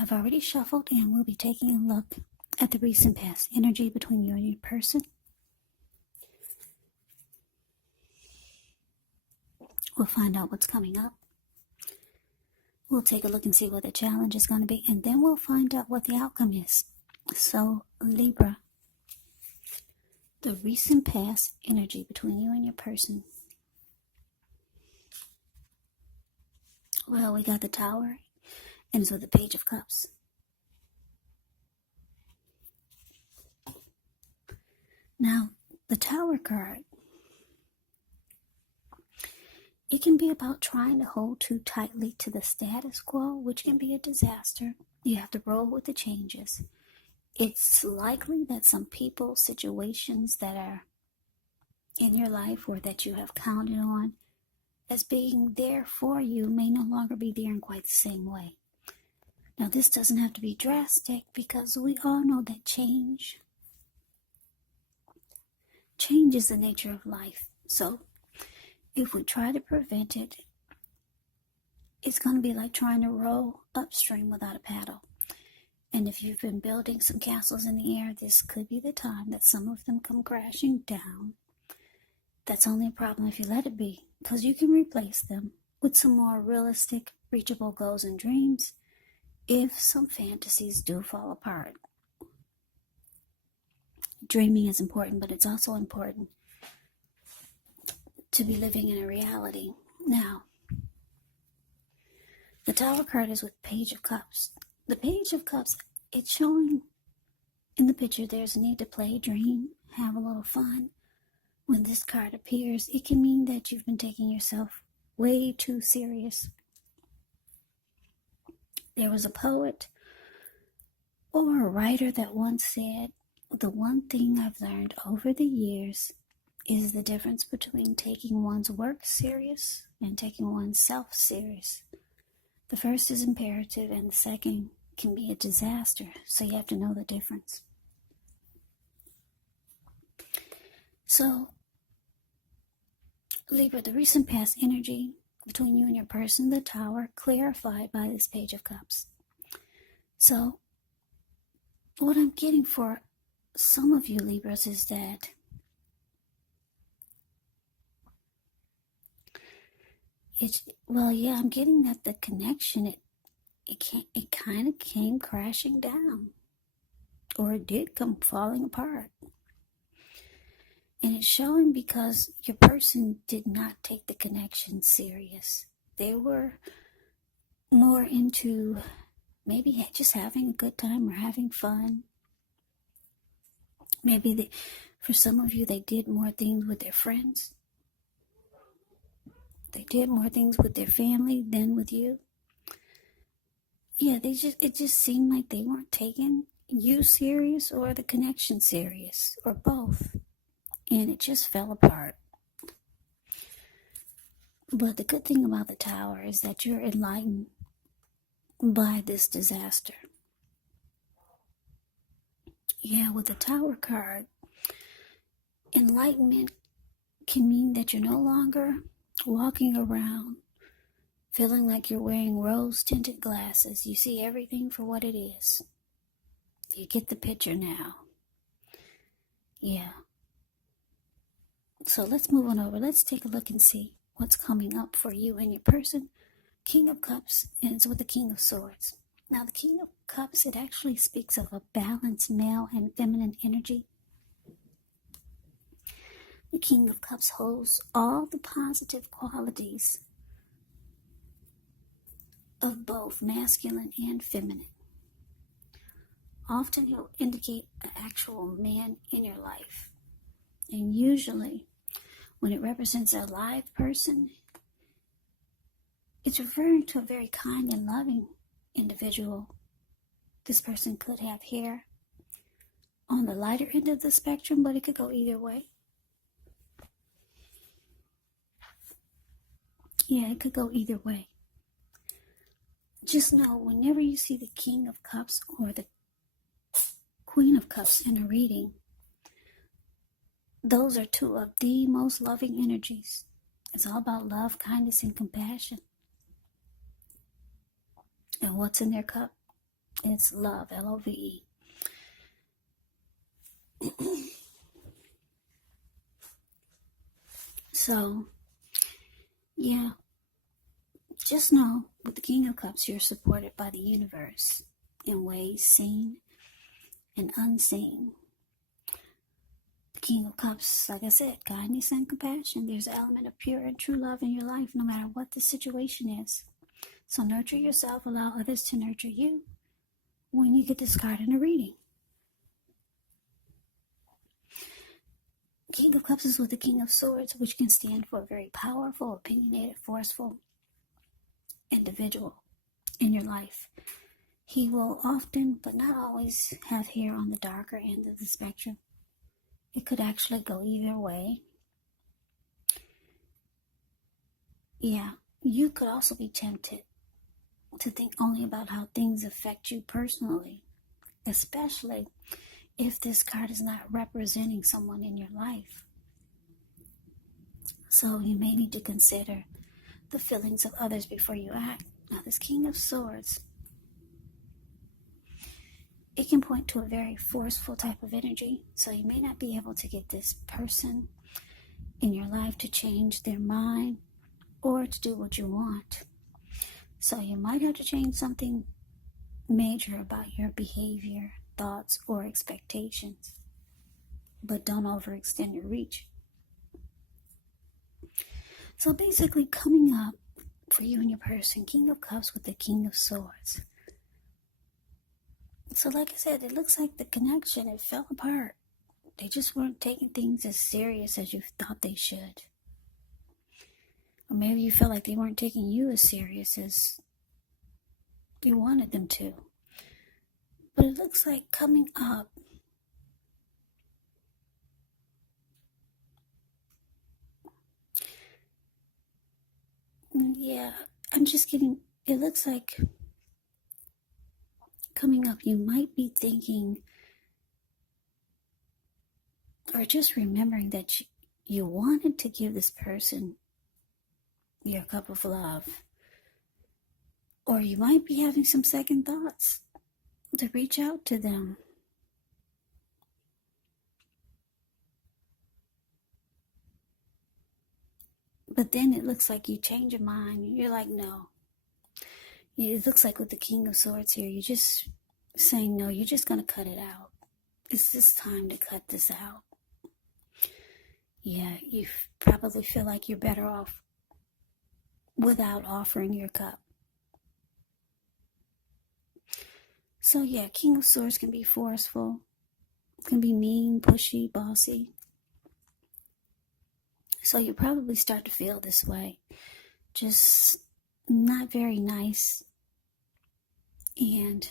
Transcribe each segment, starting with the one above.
I've already shuffled and we'll be taking a look at the recent past energy between you and your person. We'll find out what's coming up. We'll take a look and see what the challenge is going to be, and then we'll find out what the outcome is. So, Libra, the recent past energy between you and your person. Well, we got the Tower, and it's with the Page of Cups. Now, the Tower card, it can be about trying to hold too tightly to the status quo, which can be a disaster. You have to roll with the changes. It's likely that some people, situations that are in your life or that you have counted on as being there for you may no longer be there in quite the same way. Now, this doesn't have to be drastic because we all know that change is the nature of life. So, if we try to prevent it, it's going to be like trying to row upstream without a paddle. And if you've been building some castles in the air, this could be the time that some of them come crashing down. That's only a problem if you let it be, because you can replace them with some more realistic, reachable goals and dreams if some fantasies do fall apart. Dreaming is important, but it's also important to be living in a reality. Now, the Tower card is with Page of Cups. The Page of Cups, it's showing in the picture there's a need to play, dream, have a little fun. When this card appears, it can mean that you've been taking yourself way too serious. There was a poet or a writer that once said, "The one thing I've learned over the years is the difference between taking one's work serious and taking oneself serious. The first is imperative and the second can be a disaster, so you have to know the difference." So, Libra, the recent past energy between you and your person, the Tower, clarified by this Page of Cups. So, what I'm getting for some of you Libras is that I'm getting that the connection, it kind of came crashing down, or it did come falling apart. And it's showing because your person did not take the connection serious. They were more into maybe just having a good time or having fun. Maybe for some of you, they did more things with their friends. They did more things with their family than with you. Yeah, it just seemed like they weren't taking you serious or the connection serious, or both. And it just fell apart. But the good thing about the Tower is that you're enlightened by this disaster. Yeah, with the Tower card, enlightenment can mean that you're no longer walking around feeling like you're wearing rose-tinted glasses. You see everything for what it is. You get the picture now. Yeah. So let's move on over. Let's take a look and see what's coming up for you and your person. King of Cups ends with the King of Swords. Now, the King of Cups, it actually speaks of a balanced male and feminine energy. The King of Cups holds all the positive qualities of both masculine and feminine. Often he'll indicate the actual man in your life. And usually, when it represents a live person, it's referring to a very kind and loving individual. This person could have hair on the lighter end of the spectrum, but it could go either way. Yeah, it could go either way. Just know, whenever you see the King of Cups or the Queen of Cups in a reading, those are two of the most loving energies. It's all about love, kindness, and compassion. And what's in their cup? It's love, Love. So, yeah, just know with the King of Cups, you're supported by the universe in ways seen and unseen. The King of Cups, like I said, kindness and compassion. There's an element of pure and true love in your life, no matter what the situation is. So nurture yourself, allow others to nurture you when you get this card in a reading. King of Cups is with the King of Swords, which can stand for a very powerful, opinionated, forceful individual in your life. He will often, but not always, have hair on the darker end of the spectrum. It could actually go either way. Yeah, you could also be tempted to think only about how things affect you personally, especially if this card is not representing someone in your life. So you may need to consider the feelings of others before you act. Now, this King of Swords, it can point to a very forceful type of energy, so you may not be able to get this person in your life to change their mind or to do what you want. So you might have to change something major about your behavior, thoughts, or expectations, but don't overextend your reach. So basically, coming up for you and your person, King of Cups with the King of Swords. So like I said, it looks like the connection, it fell apart. They just weren't taking things as serious as you thought they should. Or maybe you felt like they weren't taking you as serious as you wanted them to. But it looks like coming up, yeah, I'm just getting, it looks like coming up, you might be thinking or just remembering that you wanted to give this person your cup of love. Or you might be having some second thoughts to reach out to them. But then it looks like you change your mind. You're like, no. It looks like with the King of Swords here, you're just saying, no, you're just going to cut it out. It's just time to cut this out. Yeah, you probably feel like you're better off without offering your cup. So yeah, King of Swords can be forceful, can be mean, pushy, bossy. So you probably start to feel this way. Just not very nice. And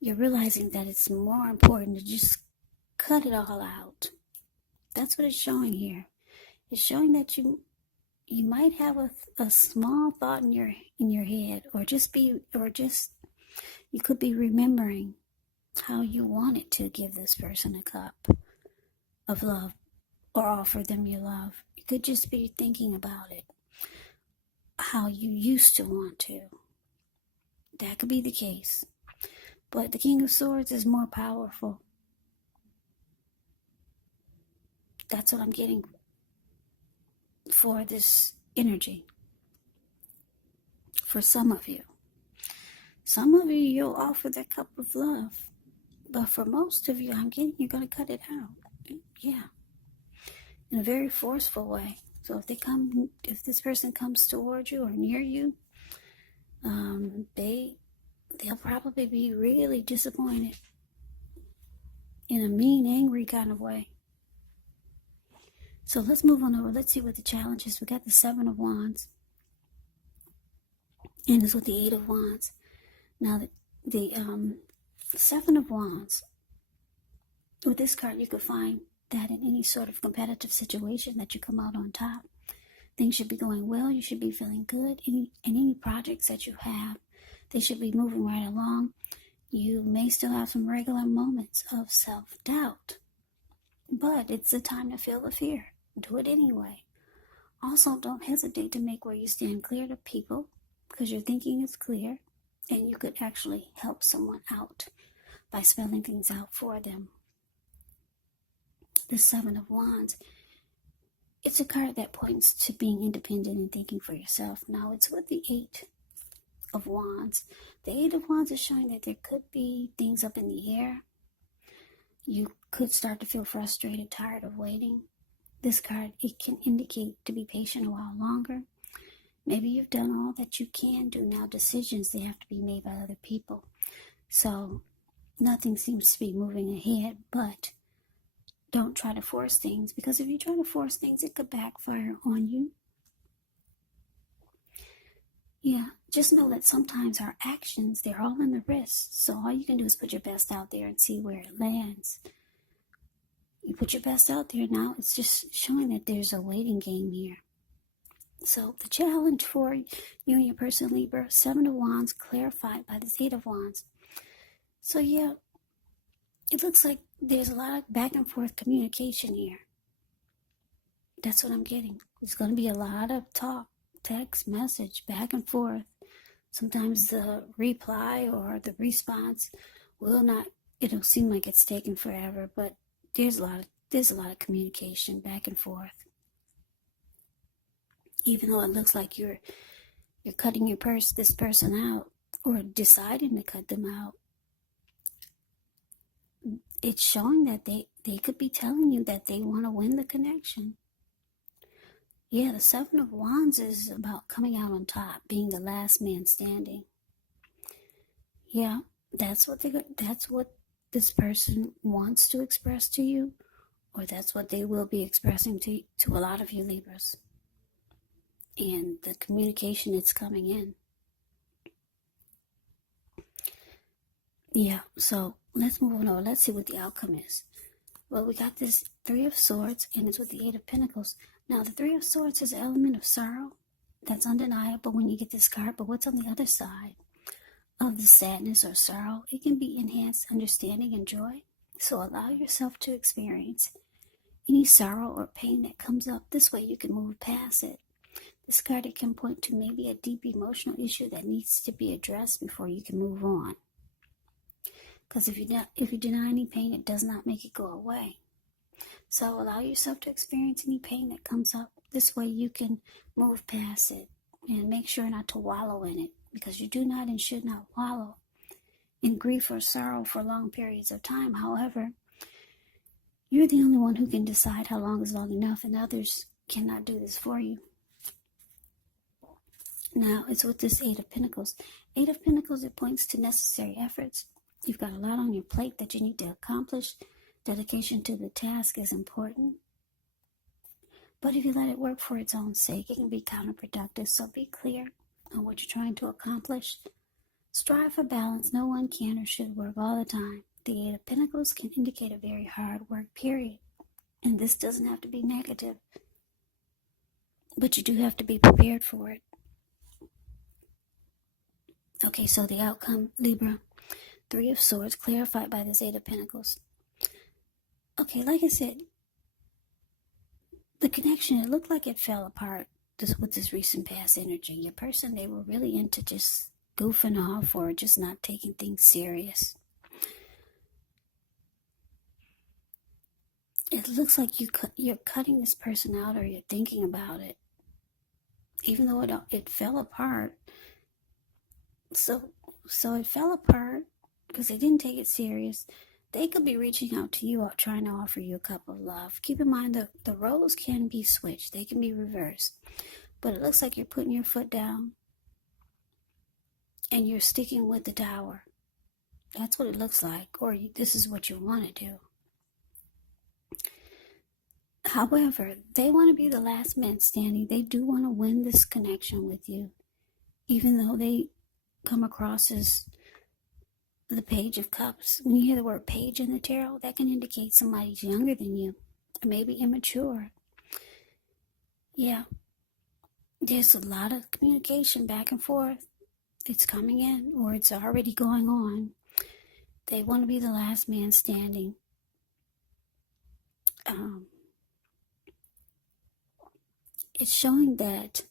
you're realizing that it's more important to just cut it all out. That's what it's showing here. It's showing that you might have a small thought in your head, or you could be remembering how you wanted to give this person a cup of love or offer them your love. You could just be thinking about it, how you used to want to. That could be the case. But the King of Swords is more powerful. That's what I'm getting for this energy. For some of you. Some of you, you'll offer that cup of love. But for most of you, I'm getting you're going to cut it out. Yeah. In a very forceful way. So if this person comes towards you or near you, they'll probably be really disappointed in a mean, angry kind of way. So let's move on over. Let's see what the challenge is. We got the Seven of Wands. And it's with the Eight of Wands. Now, the Seven of Wands. With this card, you could find that in any sort of competitive situation that you come out on top. Things should be going well. You should be feeling good. Any projects that you have, they should be moving right along. You may still have some regular moments of self-doubt. But it's the time to feel the fear. Do it anyway. Also, don't hesitate to make where you stand clear to people, because your thinking is clear. and you could actually help someone out by spelling things out for them. The Seven of Wands, it's a card that points to being independent and thinking for yourself. Now it's with the Eight of Wands. The Eight of Wands is showing that there could be things up in the air. You could start to feel frustrated, tired of waiting. This card, it can indicate to be patient a while longer. Maybe you've done all that you can do. Now decisions, they have to be made by other people. So nothing seems to be moving ahead, but don't try to force things, because if you try to force things, it could backfire on you. Yeah, just know that sometimes our actions, they're all in the wrist. So all you can do is put your best out there and see where it lands. You put your best out there now, it's just showing that there's a waiting game here. So the challenge for you and your person, Libra, Seven of Wands clarified by this Eight of Wands. So yeah, it looks like there's a lot of back and forth communication here. That's what I'm getting. There's going to be a lot of talk, text, message, back and forth. Sometimes the reply or the response it'll seem like it's taking forever, but there's a lot of communication back and forth. Even though it looks like you're cutting this person out, or deciding to cut them out, it's showing that they could be telling you that they want to win the connection. Yeah, the Seven of Wands is about coming out on top, being the last man standing. Yeah, that's what this person wants to express to you, or that's what they will be expressing to a lot of you Libras. And the communication it's coming in. Yeah, so let's move on over. Let's see what the outcome is. Well, we got this Three of Swords, and it's with the Eight of Pentacles. Now, the Three of Swords is an element of sorrow. That's undeniable when you get this card. But what's on the other side of the sadness or sorrow? It can be enhanced understanding and joy. So allow yourself to experience any sorrow or pain that comes up. This way you can move past it. This card, it can point to maybe a deep emotional issue that needs to be addressed before you can move on. Because if you deny any pain, it does not make it go away. So allow yourself to experience any pain that comes up. This way you can move past it, and make sure not to wallow in it, because you do not and should not wallow in grief or sorrow for long periods of time. However, you're the only one who can decide how long is long enough, and others cannot do this for you. Now, it's with this Eight of Pentacles. Eight of Pentacles, it points to necessary efforts. You've got a lot on your plate that you need to accomplish. Dedication to the task is important. But if you let it work for its own sake, it can be counterproductive. So be clear on what you're trying to accomplish. Strive for balance. No one can or should work all the time. The Eight of Pentacles can indicate a very hard work period. And this doesn't have to be negative, but you do have to be prepared for it. Okay, so the outcome, Libra, Three of Swords, clarified by this Eight of Pentacles. Okay, like I said, the connection, it looked like it fell apart with this recent past energy. Your person, they were really into just goofing off or just not taking things serious. It looks like you're cutting this person out, or you're thinking about it, even though it fell apart. So it fell apart because they didn't take it serious. They could be reaching out to you, trying to offer you a cup of love. Keep in mind that the roles can be switched. They can be reversed. But it looks like you're putting your foot down and you're sticking with the Tower. That's what it looks like. Or this is what you want to do. However, they want to be the last man standing. They do want to win this connection with you, even though they come across as the Page of Cups. When you hear the word page in the tarot, that can indicate somebody's younger than you, or maybe immature. Yeah, there's a lot of communication back and forth. It's coming in, or it's already going on. They want to be the last man standing. It's showing that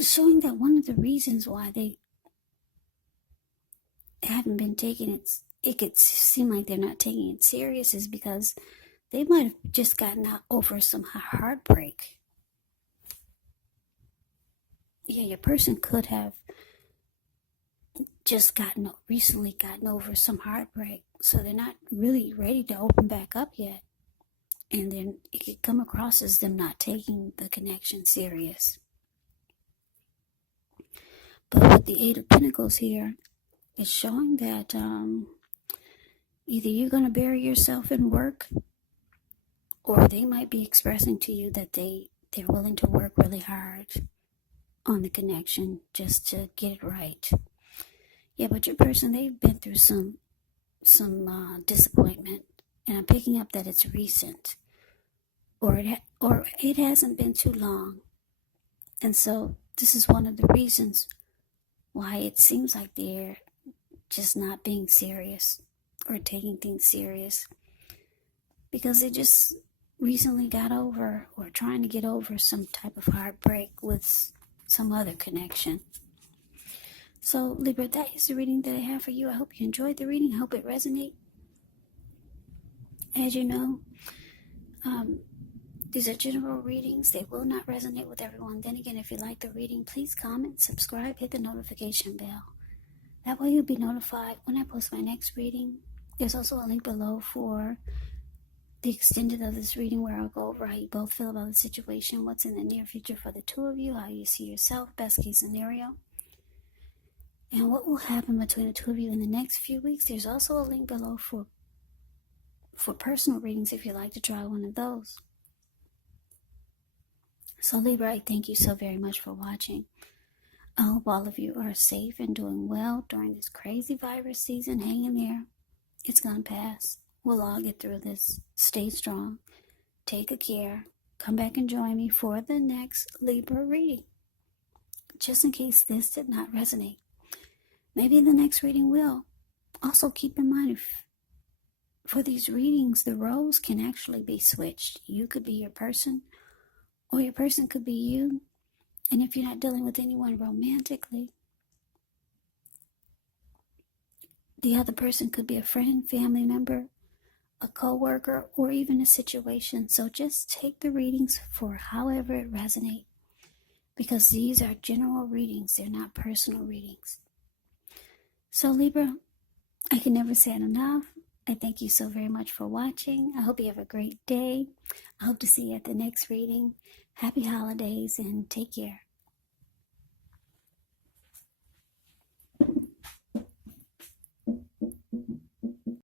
showing that one of the reasons why they haven't been taking it could seem like they're not taking it serious is because they might have just gotten out over some heartbreak. Yeah, your person could have just recently gotten over some heartbreak, so they're not really ready to open back up yet. And then it could come across as them not taking the connection serious. But with the Eight of Pentacles here, it's showing that either you're going to bury yourself in work, or they might be expressing to you that they're willing to work really hard on the connection just to get it right. Yeah, but your person, they've been through some disappointment, and I'm picking up that it's recent, or it hasn't been too long. And so this is one of the reasons why it seems like they're just not being serious or taking things serious, because they just recently got over or trying to get over some type of heartbreak with some other connection. So Libra, that is the reading that I have for you. I hope you enjoyed the reading. I hope it resonates. As you know, these are general readings. They will not resonate with everyone. Then again, if you like the reading, please comment, subscribe, hit the notification bell. That way you'll be notified when I post my next reading. There's also a link below for the extended of this reading, where I'll go over how you both feel about the situation, what's in the near future for the two of you, how you see yourself, best case scenario, and what will happen between the two of you in the next few weeks. There's also a link below for personal readings if you'd like to try one of those. So Libra, I thank you so very much for watching. I hope all of you are safe and doing well during this crazy virus season. Hang in there. It's gonna pass. We'll all get through this. Stay strong. Take good care. Come back and join me for the next Libra reading. Just in case this did not resonate. Maybe the next reading will. Also keep in mind, for these readings, the roles can actually be switched. You could be your person, or your person could be you. And if you're not dealing with anyone romantically, the other person could be a friend, family member, a co-worker, or even a situation. So just take the readings for however it resonates, because these are general readings. They're not personal readings. So Libra, I can never say it enough. I thank you so very much for watching. I hope you have a great day. I hope to see you at the next reading. Happy holidays and take care.